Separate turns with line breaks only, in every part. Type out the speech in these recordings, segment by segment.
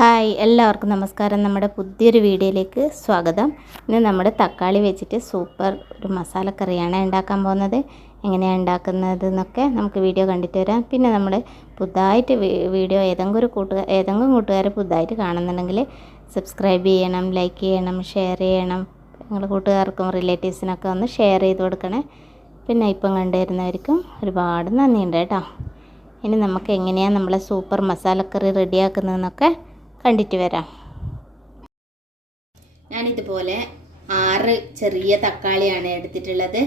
Hi എല്ലാവർക്കും നമസ്കാരം. നമ്മുടെ പുതിയൊരു വീഡിയോയിലേക്ക് സ്വാഗതം. ഇന്ന് നമ്മുടെ തക്കാളി വെച്ചിട്ട് സൂപ്പർ ഒരു മസാലക്കറിയാണ് ഉണ്ടാക്കാൻ പോകുന്നത്. എങ്ങനെയാണ് ഉണ്ടാക്കുന്നത് എന്നൊക്കെ നമുക്ക് വീഡിയോ കണ്ടിട്ട് വരാം. പിന്നെ നമ്മൾ പുതുതായിട്ട് വീഡിയോ ഏതെങ്കിലും ഒരു കൂട്ടുകാർ ഏതെങ്കിലും കൂട്ടുകാർ പുതുതായിട്ട് കാണുന്നുണ്ടെങ്കിൽ സബ്സ്ക്രൈബ് ചെയ്യണം ലൈക്ക് ചെയ്യണം ഷെയർ ചെയ്യണം. നിങ്ങളുടെ കൂട്ടുകാർക്കും റിലേറ്റീവ്സിനൊക്കെ ഒന്ന് ഷെയർ ചെയ്ത് കൊടുക്കണേ. പിന്നെ ഇപ്പം കണ്ടുവരുന്നവർക്കും ഒരുപാട് നന്ദിയുണ്ട് കേട്ടോ. ഇനി നമുക്ക് എങ്ങനെയാണ് നമ്മളെ സൂപ്പർ മസാലക്കറി റെഡിയാക്കുന്നതെന്നൊക്കെ കണ്ടിട്ട് വരാം. ഞാനിതുപോലെ ആറ് ചെറിയ തക്കാളിയാണ് എടുത്തിട്ടുള്ളത്.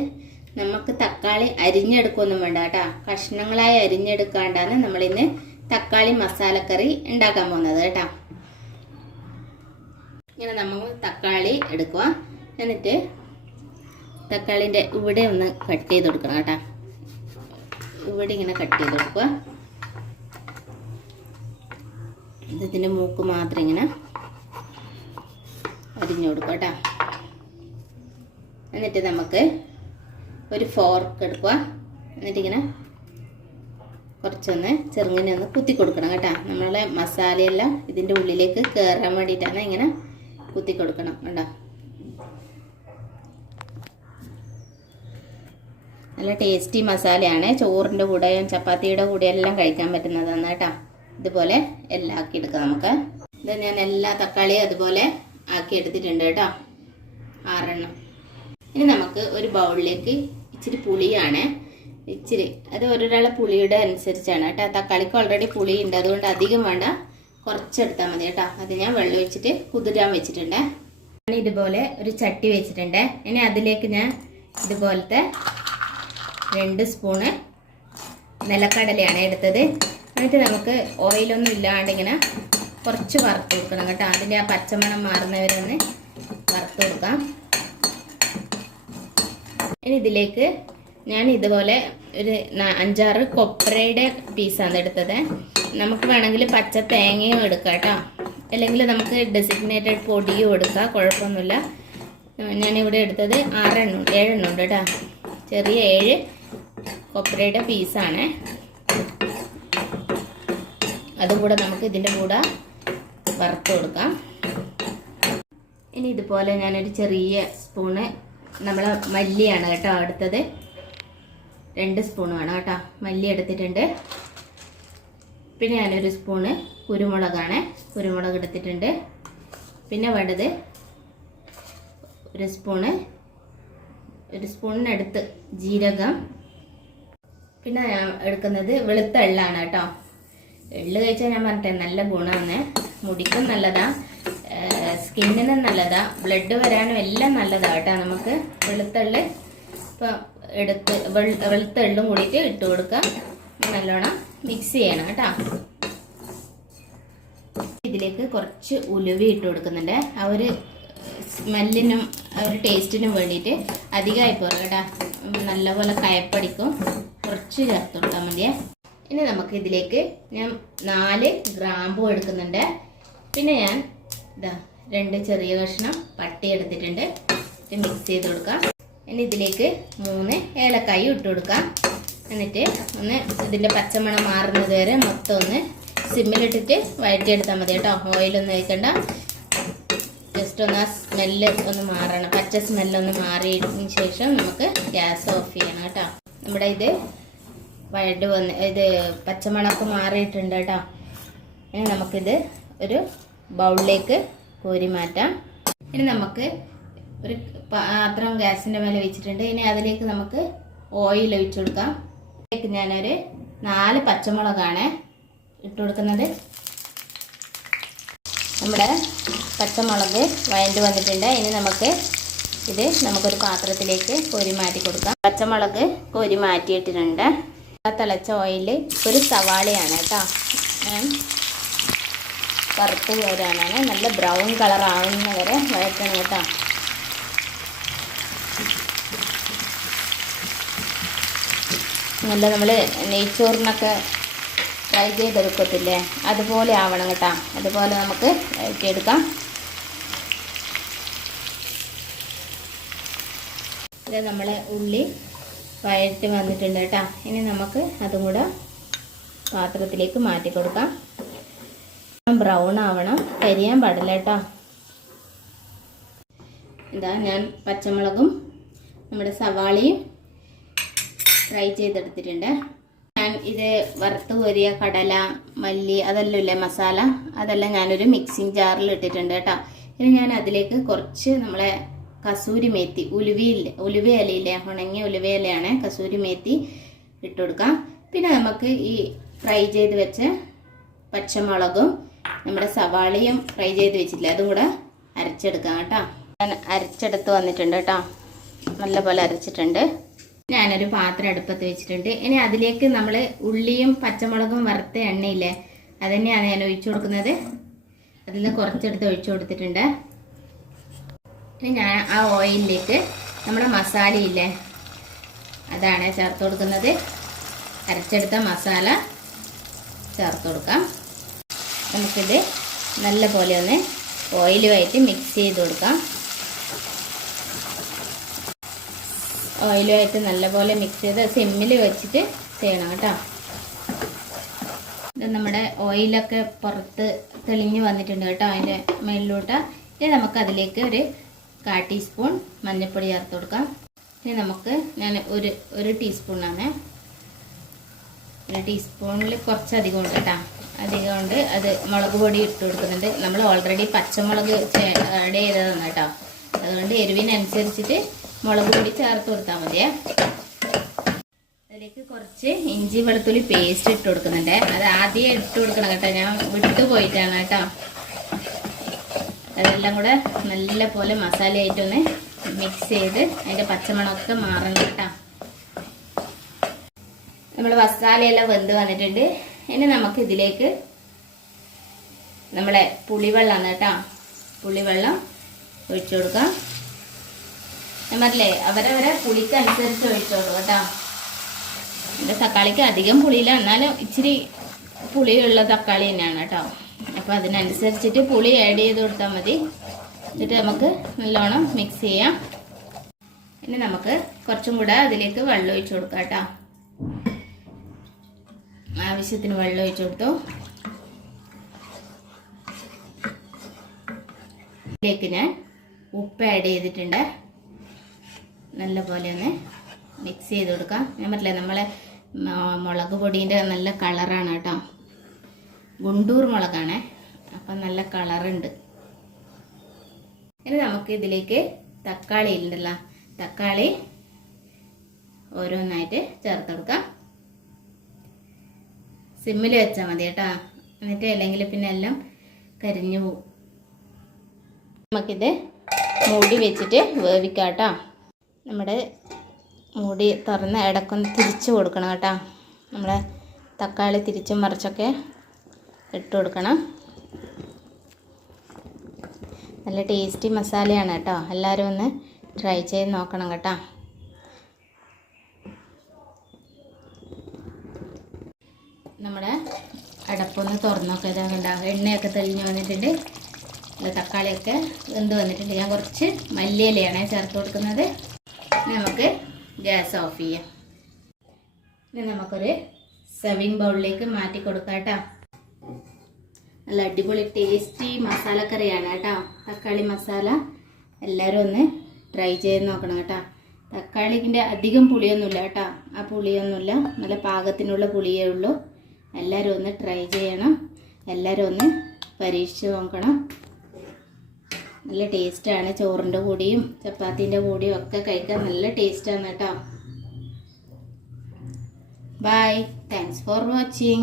നമുക്ക് തക്കാളി അരിഞ്ഞെടുക്കൊന്നും വേണ്ട കേട്ടോ. കഷ്ണങ്ങളായി അരിഞ്ഞെടുക്കാണ്ടാണ് നമ്മളിന്ന് തക്കാളി മസാലക്കറി ഉണ്ടാക്കാൻ പോകുന്നത് കേട്ടോ. ഇങ്ങനെ നമ്മൾ തക്കാളി എടുക്കുക. എന്നിട്ട് തക്കാളിന്റെ ഇവിടെ ഒന്ന് കട്ട് ചെയ്ത് കൊടുക്കണം കേട്ടോ. ഇവിടെ ഇങ്ങനെ കട്ട് ചെയ്ത് കൊടുക്കുക. ഇതിന്റെ മൂക്ക് മാത്രം ഇങ്ങനെ അരിഞ്ഞു കൊടുക്കുക കേട്ടോ. എന്നിട്ട് നമുക്ക് ഒരു ഫോർക്ക് എടുക്കുക. എന്നിട്ടിങ്ങനെ കുറച്ചൊന്ന് ചെറുങ്ങനെ ഒന്ന് കുത്തി കൊടുക്കണം കേട്ടോ. നമ്മളെ മസാലയെല്ലാം ഇതിന്റെ ഉള്ളിലേക്ക് കയറാൻ വേണ്ടിയിട്ടാണ് ഇങ്ങനെ കുത്തി കൊടുക്കണം കേട്ടോ നല്ല ടേസ്റ്റി മസാലയാണ്. ചോറിന്റെ കൂടെയും ചപ്പാത്തിയുടെ കൂടെയെല്ലാം കഴിക്കാൻ പറ്റുന്നതാണ് കേട്ടോ ഇതുപോലെ എല്ലാം ആക്കി എടുക്കാം നമുക്ക്. ഇത് ഞാൻ എല്ലാ തക്കാളിയും അതുപോലെ ആക്കി എടുത്തിട്ടുണ്ട് കേട്ടോ. ആറെണ്ണം. ഇനി നമുക്ക് ഒരു ബൗളിലേക്ക് ഇച്ചിരി പുളിയാണ്. ഇച്ചിരി അത് ഒരാളെ പുളിയുടെ അനുസരിച്ചാണ് കേട്ടോ. തക്കാളിക്ക് ഓൾറെഡി പുളി ഉണ്ട് അതുകൊണ്ട് അധികം വേണ്ട. കുറച്ചെടുത്താൽ മതി കേട്ടോ. അത് ഞാൻ വെള്ളം ഒഴിച്ചിട്ട് കുതിരാൻ വെച്ചിട്ടുണ്ട്. ഞാൻ ഇതുപോലെ ഒരു ചട്ടി വെച്ചിട്ടുണ്ട്. ഇനി അതിലേക്ക് ഞാൻ ഇതുപോലത്തെ രണ്ട് സ്പൂണ് നിലക്കടലയാണ് എടുത്തത്. എന്നിട്ട് നമുക്ക് ഓയിലൊന്നും ഇല്ലാണ്ട് ഇങ്ങനെ കുറച്ച് വറുത്ത് കൊടുക്കണം കേട്ടോ. അതിന്റെ ആ പച്ചമണം മാറുന്നവരെ ഒന്ന് വറുത്ത് കൊടുക്കാം. ഇനി ഇതിലേക്ക് ഞാൻ ഇതുപോലെ ഒരു അഞ്ചാറ് കൊപ്രയുടെ പീസാണ് എടുത്തത്. നമുക്ക് വേണമെങ്കിൽ പച്ച തേങ്ങയും എടുക്കാം കേട്ടോ. അല്ലെങ്കിൽ നമുക്ക് ഡെസിഗ്നേറ്റഡ് പൊടിയും എടുക്കാം കുഴപ്പമൊന്നുമില്ല. ഞാനിവിടെ എടുത്തത് ആറെണ്ണം ഏഴെണ്ണം ഉണ്ട് കേട്ടോ. ചെറിയ ഏഴ് കൊപ്രയുടെ പീസാണ് അതും കൂടെ നമുക്ക് ഇതിന്റെ കൂടെ വറുത്ത് കൊടുക്കാം. ഇനി ഇതുപോലെ ഞാനൊരു ചെറിയ സ്പൂണ് നമ്മളെ മല്ലിയാണ് കേട്ടോ എടുത്തത്. രണ്ട് സ്പൂൺ വേണം കേട്ടോ. മല്ലി എടുത്തിട്ടുണ്ട്. പിന്നെ ഞാനൊരു സ്പൂണ് കുരുമുളകാണ്. കുരുമുളക് എടുത്തിട്ടുണ്ട്. പിന്നെ വേണ്ടത് ഒരു സ്പൂണ് ഒരു സ്പൂണിനടുത്ത് ജീരകം. പിന്നെ ഞാൻ എടുക്കുന്നത് വെളുത്ത എള്ളാണ് കേട്ടോ. എള്ള് കഴിച്ചാൽ ഞാൻ പറഞ്ഞിട്ടേ നല്ല ഗുണമാണ്. മുടിക്കും നല്ലതാ. സ്കിന്നിനും നല്ലതാ. ബ്ലഡ് വരാനും എല്ലാം നല്ലതാ കേട്ടോ നമുക്ക്. വെളുത്തള്ളി ഇപ്പം എടുത്ത് വെളുത്ത എള്ളും കൂടിയിട്ട് ഇട്ട് കൊടുക്കാം. നല്ലോണം മിക്സ് ചെയ്യണം കേട്ടോ. ഇതിലേക്ക് കുറച്ച് ഉലുവി ഇട്ട് കൊടുക്കുന്നുണ്ട്. ആ ഒരു സ്മെല്ലിനും ഒരു ടേസ്റ്റിനും വേണ്ടിയിട്ട് അധികമായി പോരും കേട്ടോ നല്ലപോലെ കയപ്പടിക്കും. കുറച്ച് ചേർത്ത് കൊടുത്താൽ മതിയേ. ഇനി നമുക്ക് ഇതിലേക്ക് ഞാൻ നാല് ഗ്രാമ്പു എടുക്കുന്നുണ്ട്. പിന്നെ ഞാൻ ഇതാ രണ്ട് ചെറിയ കഷ്ണം പട്ടി എടുത്തിട്ടുണ്ട്. ഇത് മിക്സ് ചെയ്ത് കൊടുക്കാം. ഇനി ഇതിലേക്ക് മൂന്ന് ഏലക്കായും ഇട്ട് കൊടുക്കാം. എന്നിട്ട് ഒന്ന് ഇതിന്റെ പച്ചമണം മാറുന്നത് വരെ മൊത്തം ഒന്ന് സിമ്മിലിട്ടിട്ട് വഴറ്റിയെടുത്താൽ മതി കേട്ടോ. ഓയിലൊന്നും ഒഴിക്കണ്ട. ജസ്റ്റ് ഒന്ന് ആ സ്മെല്ല് ഒന്ന് മാറണം. പച്ച സ്മെല്ലൊന്ന് മാറിയതിന് ശേഷം നമുക്ക് ഗ്യാസ് ഓഫ് ചെയ്യണം കേട്ടോ. നമ്മുടെ ഇത് വഴണ്ട് വന്ന് ഇത് പച്ചമണക്ക് മാറിയിട്ടുണ്ട് കേട്ടോ. ഇനി നമുക്കിത് ഒരു ബൗളിലേക്ക് കോരി മാറ്റാം. ഇനി നമുക്ക് ഒരു പാത്രം ഗ്യാസിന്റെ മേലെ വെച്ചിട്ടുണ്ട്. ഇനി അതിലേക്ക് നമുക്ക് ഓയിൽ ഒഴിച്ചു കൊടുക്കാം. ഇതിലേക്ക് ഞാനൊരു നാല് പച്ചമുളകാണ് ഇട്ട് കൊടുക്കുന്നത്. നമ്മുടെ പച്ചമുളക് വയണ്ട് വന്നിട്ടുണ്ട്. ഇനി നമുക്ക് ഇത് നമുക്കൊരു പാത്രത്തിലേക്ക് കോരി മാറ്റി കൊടുക്കാം. പച്ചമുളക് കോരി മാറ്റിയിട്ടിട്ടുണ്ട് തിളച്ച ഓയിൽ ഒരു സവാളയാണ് കേട്ടോ. കറുത്ത് വരാനാണ് നല്ല ബ്രൗൺ കളർ ആവുന്ന വരെ വഴറ്റണം കേട്ടോ. നല്ല നമ്മൾ നെയ്ച്ചോറിനൊക്കെ ഫ്രൈ ചെയ്തെടുക്കത്തില്ലേ? അതുപോലെ ആവണം കേട്ടോ. അതുപോലെ നമുക്ക് വഴറ്റിയെടുക്കാം. ഇത് നമ്മളെ ഉള്ളി വഴറ്റി വന്നിട്ടുണ്ട് കേട്ടോ. ഇനി നമുക്ക് അതും കൂടെ പാത്രത്തിലേക്ക് മാറ്റി കൊടുക്കാം. ബ്രൗൺ ആവണം. കരിയാൻ പാടില്ല കേട്ടോ. ഇതാ ഞാൻ പച്ചമുളകും നമ്മുടെ സവാളയും ഫ്രൈ ചെയ്തെടുത്തിട്ടുണ്ട്. ഞാൻ ഇത് വറുത്ത് കോരിയ കടല മല്ലി അതെല്ലാം ഇല്ലേ മസാല അതെല്ലാം ഞാനൊരു മിക്സിങ് ജാറിൽ ഇട്ടിട്ടുണ്ട് കേട്ടോ. ഇനി ഞാൻ അതിലേക്ക് കുറച്ച് നമ്മളെ കസൂരി മേത്തി ഉലുവയില്ല ഉലുവ ഇലയില്ലേ ഉണങ്ങിയ ഉലുവയിലയാണ് കസൂരി മേത്തി ഇട്ട് പിന്നെ നമുക്ക് ഈ ഫ്രൈ ചെയ്ത് വെച്ച പച്ചമുളകും നമ്മുടെ സവാളയും ഫ്രൈ ചെയ്ത് വെച്ചിട്ടില്ല അതും കൂടെ അരച്ചെടുക്കാം കേട്ടോ. ഞാൻ അരച്ചെടുത്ത് വന്നിട്ടുണ്ട് കേട്ടോ. നല്ലപോലെ അരച്ചിട്ടുണ്ട്. ഞാനൊരു പാത്രം അടുപ്പത്ത് വെച്ചിട്ടുണ്ട്. ഇനി അതിലേക്ക് നമ്മൾ ഉള്ളിയും പച്ചമുളകും വറുത്ത എണ്ണയില്ലേ അതുതന്നെയാണ് ഞാൻ ഒഴിച്ചു കൊടുക്കുന്നത്. അതിൽ നിന്ന് കുറച്ചെടുത്ത് ഒഴിച്ചു കൊടുത്തിട്ടുണ്ട്. ഞാൻ ആ ഓയിലിലേക്ക് നമ്മുടെ മസാലയില്ലേ? അതാണ് ചേർത്ത് കൊടുക്കുന്നത്. അരച്ചെടുത്ത മസാല ചേർത്ത് കൊടുക്കാം. നമുക്കിത് നല്ല പോലെ ഒന്ന് ഓയിലുമായിട്ട് മിക്സ് ചെയ്ത് കൊടുക്കാം. ഓയിലുമായിട്ട് നല്ല പോലെ മിക്സ് ചെയ്ത് സിമ്മിൽ വെച്ചിട്ട് ചെയ്യണം കേട്ടോ. ഇത് നമ്മുടെ ഓയിലൊക്കെ പുറത്ത് തെളിഞ്ഞ് വന്നിട്ടുണ്ട് കേട്ടോ അതിന്റെ മേളിലോട്ട്. ഇനി നമുക്കതിലേക്ക് ഒരു കാ ടീസ്പൂൺ മഞ്ഞൾപ്പൊടി ചേർത്ത് കൊടുക്കാം. ഇനി നമുക്ക് ഞാൻ ഒരു ഒരു ടീസ്പൂണാണ്. ഒരു ടീസ്പൂണിൽ കുറച്ചധികം ഉണ്ട് കേട്ടോ അധികം ഉണ്ട്. അത് മുളക് പൊടി ഇട്ട് കൊടുക്കുന്നുണ്ട്. നമ്മൾ ഓൾറെഡി പച്ചമുളക് ആഡ് ചെയ്തതാണ് കേട്ടോ അതുകൊണ്ട് എരിവിനനുസരിച്ചിട്ട് മുളക് പൊടി ചേർത്ത് കൊടുത്താൽ മതിയേ. അതിലേക്ക് കുറച്ച് ഇഞ്ചി വെളുത്തുള്ളി പേസ്റ്റ് ഇട്ട് കൊടുക്കുന്നുണ്ട്. അത് ആദ്യം ഇട്ട് കൊടുക്കണം കേട്ടോ. ഞാൻ വിട്ടുപോയിട്ടാണ് കേട്ടോ അതെല്ലാം കൂടെ നല്ല പോലെ മസാലയായിട്ടൊന്ന് മിക്സ് ചെയ്ത് അതിന്റെ പച്ചമണമൊക്കെ മാറണം കേട്ടോ. നമ്മൾ മസാലയെല്ലാം വെന്ത് വന്നിട്ടുണ്ട്. ഇനി നമുക്ക് ഇതിലേക്ക് നമ്മളെ പുളിവെള്ളമാണ് കേട്ടോ. പുളിവെള്ളം ഒഴിച്ചു കൊടുക്കാം. നമ്മളല്ലേ അവരവരെ പുളിക്ക് അനുസരിച്ച് ഒഴിച്ചോളൂ കേട്ടോ. എന്റെ തക്കാളിക്ക് അധികം പുളിയില്ല എന്നാലും ഇച്ചിരി പുളിയുള്ള തക്കാളി തന്നെയാണ് കേട്ടോ. അപ്പോൾ അതിനനുസരിച്ചിട്ട് പുളി ആഡ് ചെയ്ത് കൊടുത്താൽ മതി. എന്നിട്ട് നമുക്ക് നല്ലോണം മിക്സ് ചെയ്യാം. ഇനി നമുക്ക് കുറച്ചും കൂടെ അതിലേക്ക് വെള്ളം ഒഴിച്ചു കൊടുക്കാം കേട്ടോ. ആവശ്യത്തിന് വെള്ളം ഒഴിച്ചു കൊടുത്തു. ഇതിലേക്ക് ഞാൻ ഉപ്പ് ആഡ് ചെയ്തിട്ടുണ്ട്. നല്ല പോലെ ഒന്ന് മിക്സ് ചെയ്ത് കൊടുക്കാം. ഞാൻ പറഞ്ഞില്ലേ നമ്മളെ മുളക് പൊടീന്റെ നല്ല കളറാണ് കേട്ടോ. ഗുണ്ടൂർ മുളകാണ്. അപ്പം നല്ല കളറുണ്ട്. ഇനി നമുക്ക് ഇതിലേക്ക് തക്കാളി ഉണ്ടല്ലോ തക്കാളി ഓരോന്നായിട്ട് ചേർത്ത് കൊടുക്കാം. സിമ്മിൽ വെച്ചാൽ മതി കേട്ടോ. എന്നിട്ട് അല്ലെങ്കിൽ പിന്നെ എല്ലാം കരിഞ്ഞു പോവും. നമുക്കിത് മൂടി വെച്ചിട്ട് വേവിക്കാം കേട്ടോ. നമ്മുടെ മൂടി തുറന്ന് ഇടക്കൊന്ന് തിരിച്ചു കൊടുക്കണം കേട്ടോ. നമ്മുടെ തക്കാളി തിരിച്ചും മറിച്ചൊക്കെ ഇട്ട് കൊടുക്കണം. നല്ല ടേസ്റ്റി മസാലയാണ് കേട്ടോ എല്ലാവരും ഒന്ന് ട്രൈ ചെയ്ത് നോക്കണം കേട്ടോ. നമ്മുടെ അടപ്പൊന്ന് തുറന്നൊക്കെ ഇതാ ഉണ്ടാകും എണ്ണയൊക്കെ തെളിഞ്ഞ് വന്നിട്ടുണ്ട്. തക്കാളിയൊക്കെ വെന്ത് വന്നിട്ടുണ്ട്. ഞാൻ കുറച്ച് മല്ലിയിലയാണ് ചേർത്ത് കൊടുക്കുന്നത്. നമുക്ക് ഗ്യാസ് ഓഫ് ചെയ്യാം. ഇനി നമുക്കൊരു സെർവിങ് ബൗളിലേക്ക് മാറ്റി കൊടുക്കാം കേട്ടോ. നല്ല അടിപൊളി ടേസ്റ്റി മസാലക്കറിയാണ് കേട്ടോ. തക്കാളി മസാല. എല്ലാവരും ഒന്ന് ട്രൈ ചെയ്ത് നോക്കണം കേട്ടോ. തക്കാളിക്കിന്റെ അധികം പുളിയൊന്നുമില്ല കേട്ടോ. ആ പുളിയൊന്നുമില്ല. നല്ല പാകത്തിനുള്ള പുളിയേ ഉള്ളൂ. എല്ലാവരും ഒന്ന് ട്രൈ ചെയ്യണം. എല്ലാവരും ഒന്ന് പരീക്ഷിച്ച് നോക്കണം. നല്ല ടേസ്റ്റാണ് ചോറിന്റെ കൂടിയും ചപ്പാത്തിന്റെ കൂടിയും ഒക്കെ കഴിക്കാൻ നല്ല ടേസ്റ്റാണ് കേട്ടോ. Bye thanks for watching